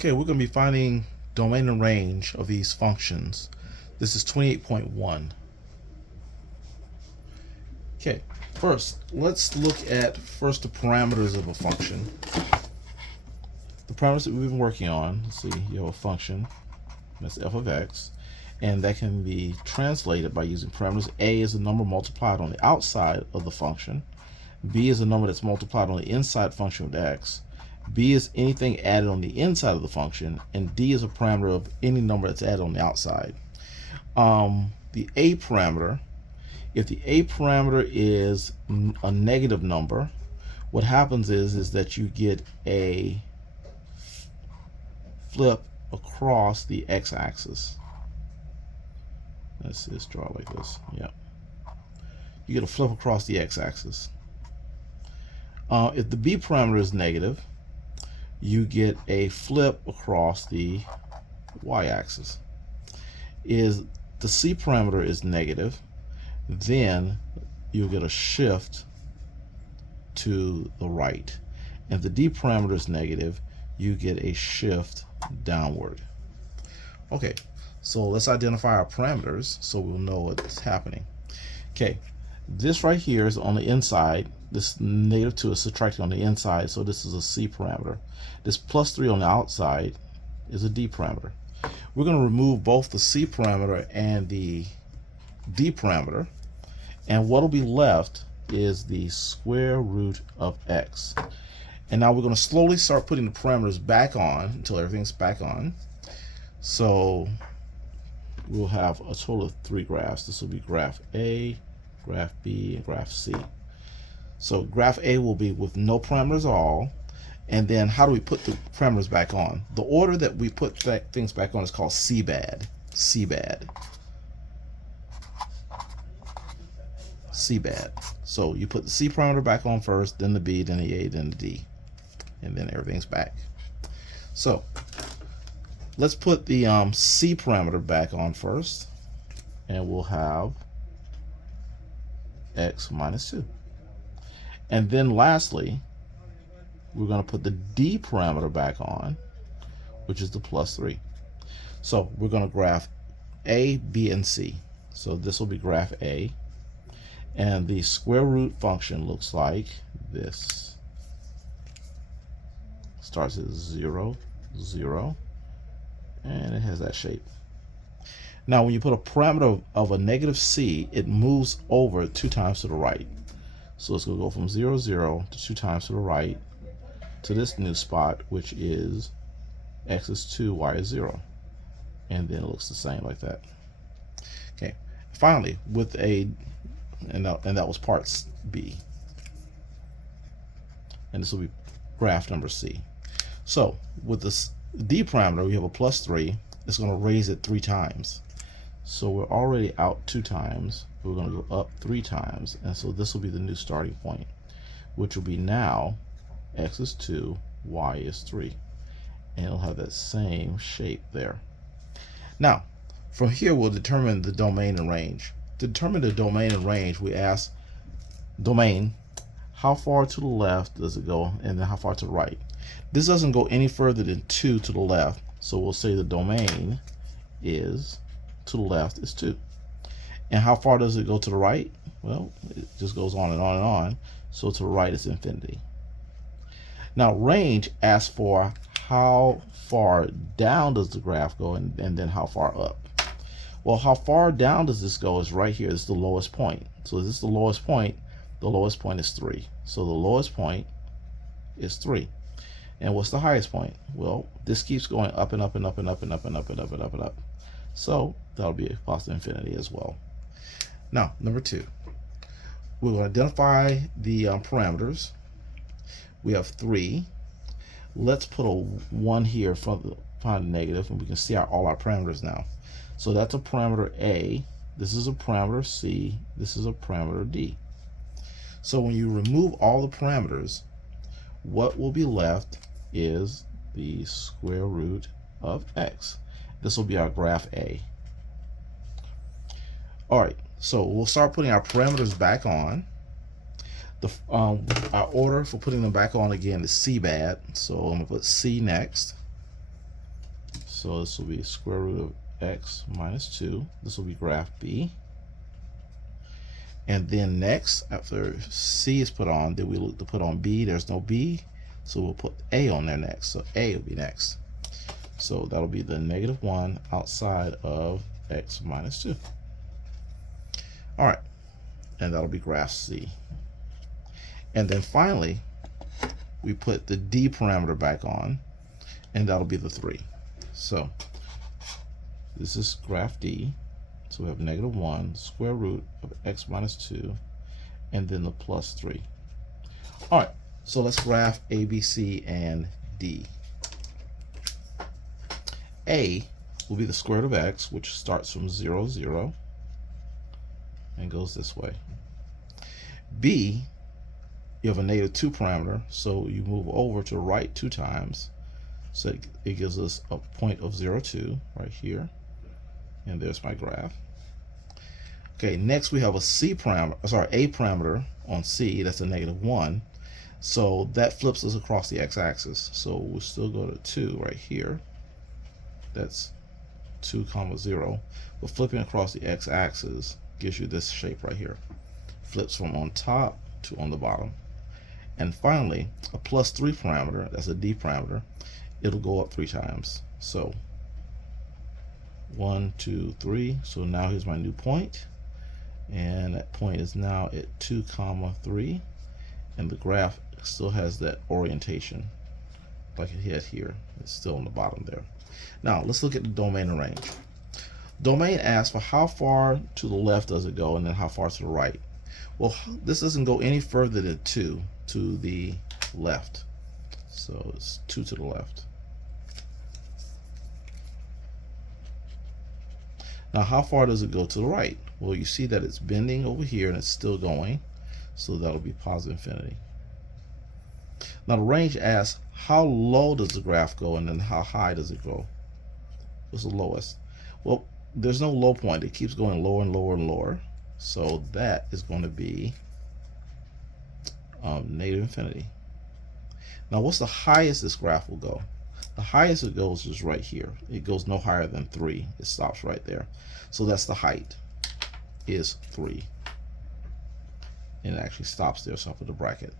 Okay, we're going to be finding domain and range of these functions. This is 28.1. Okay, first, let's look at the parameters of a function. The parameters that we've been working on, let's see, you have a function, that's f of x, and that can be translated by using parameters. A is the number multiplied on the outside of the function. B is the number that's multiplied on the inside function of x. B is anything added on the inside of the function, and D is a parameter of any number that's added on the outside. The A parameter, if the A parameter is a negative number, what happens is that you get a flip across the x-axis. Let's just draw it like this. Yeah, you get a flip across the x-axis. If the B parameter is negative, you get a flip across the y-axis. Is the C parameter is negative, then you'll get a shift to the right. And if the D parameter is negative, you get a shift downward. Okay, so let's identify our parameters so we'll know what's happening. Okay, this right here is on the inside. This negative 2 is subtracted on the inside, so this is a C parameter. This plus 3 on the outside is a D parameter. We're going to remove both the C parameter and the D parameter, and what will be left is the square root of x. And now we're going to slowly start putting the parameters back on until everything's back on. So we'll have a total of 3 graphs. This will be graph A, graph B, and graph C. So graph A will be with no parameters at all. And then how do we put the parameters back on? The order that we put things back on is called CBAD. CBAD. CBAD. So you put the C parameter back on first, then the B, then the A, then the D. And then everything's back. So let's put the C parameter back on first. And we'll have x minus 2. And then lastly, we're going to put the D parameter back on, which is the plus 3. So we're going to graph A, B, and C. So this will be graph A. And the square root function looks like this. Starts at 0, 0, and it has that shape. Now when you put a parameter of a negative C, it moves over 2 times to the right. So it's going to go from 0, 0 to 2 times to the right to this new spot, which is x is 2, y is 0. And then it looks the same like that. Okay. Finally, with a, and that was part B. And this will be graph number C. So with this D parameter, we have a plus 3. It's going to raise it 3 times. So we're already out 2 times. We're going to go up 3 times. And so this will be the new starting point, which will be now x is 2, y is 3. And it'll have that same shape there. Now, from here, we'll determine the domain and range. To determine the domain and range, we ask domain, how far to the left does it go, and then how far to the right. This doesn't go any further than 2 to the left. So we'll say the domain is, to the left is 2. And how far does it go to the right? Well, it just goes on and on and on. So to the right is infinity. Now range asks for how far down does the graph go, and then how far up. Well, how far down does this go is right here. This is the lowest point. So this is the lowest point. The lowest point is 3. So the lowest point is 3. And what's the highest point? Well, this keeps going up and up and up and up and up and up and up and up and up. So that'll be a positive infinity as well. Now, number 2. We'll identify the parameters. We have 3. Let's put a 1 here for the negative, and we can see all our parameters now. So that's a parameter A. This is a parameter C. This is a parameter D. So when you remove all the parameters, what will be left is the square root of x. This will be our graph A. All right, so we'll start putting our parameters back on. Our order for putting them back on again is CBAD. So I'm going to put C next. So this will be square root of x minus 2. This will be graph B. And then next, after C is put on, then we look to put on B. There's no B, so we'll put A on there next. So A will be next. So that'll be the -1 outside of x minus 2. All right, and that'll be graph C. And then finally, we put the D parameter back on, and that'll be the 3. So this is graph D. So we have -1 square root of x minus 2, and then the plus 3. All right, so let's graph A, B, C, and D. A will be the square root of x, which starts from 0, 0, and goes this way. B, you have a -2 parameter, so you move over to the right 2 times. So it gives us a point of 0, 2 right here. And there's my graph. Okay, next we have a A parameter on C, that's a -1. So that flips us across the x-axis. So we'll still go to 2 right here. That's 2, 0. But flipping across the x-axis gives you this shape right here. Flips from on top to on the bottom. And finally, a +3 parameter, that's a D parameter, it'll go up 3 times. So 1, 2, 3. So now here's my new point. And that point is now at 2, 3. And the graph still has that orientation like it had here. It's still on the bottom there. Now let's look at the domain and range. Domain asks for how far to the left does it go, and then how far to the right. Well, this doesn't go any further than 2 to the left. So it's 2 to the left. Now how far does it go to the right? Well, you see that it's bending over here and it's still going. So that'll be positive infinity. Now the range asks how low does the graph go, and then how high does it go? What's the lowest? Well, there's no low point. It keeps going lower and lower and lower. So that is going to be negative infinity. Now what's the highest this graph will go? The highest it goes is right here. It goes no higher than 3. It stops right there. So that's the height, is 3. And it actually stops there, so I'll put a bracket.